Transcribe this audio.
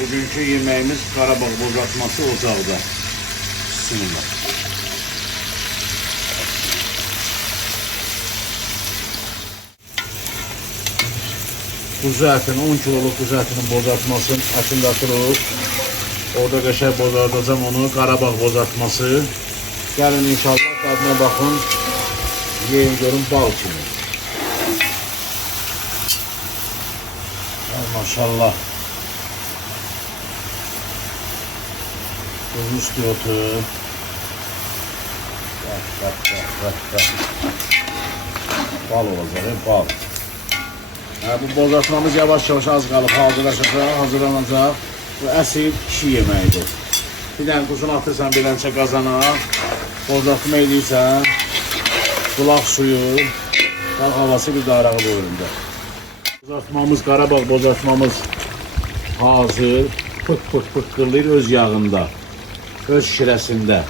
Bugünkü yemeğimiz Qarabağ bozartması ocaqda. Bismillah. Kuzu ətini, 10 kiloluk kuzu ətinin bozartmasını ətini atırıq. Orada qəşəng bozardacam onu, Qarabağ bozartması. Gəlin inşallah tadına baxın. Yeyin görün bal kimi. Ay maşallah. Tuzlu istiyotu. Bak. Bal olacaq, bal. Bu bozartmamız yavaş-yavaş az qalıb hazırlanacaq. Bu əsil kişi yeməyidir. Bir dənə quzunu atırsan belənçə qazana, bozartma edirsən, qulaq suyu, dağ havası bir darağı boyunda. Bozartmamız, Qarabağ bozartmamız hazır, pırt qırılır öz yağında, öz şirəsində.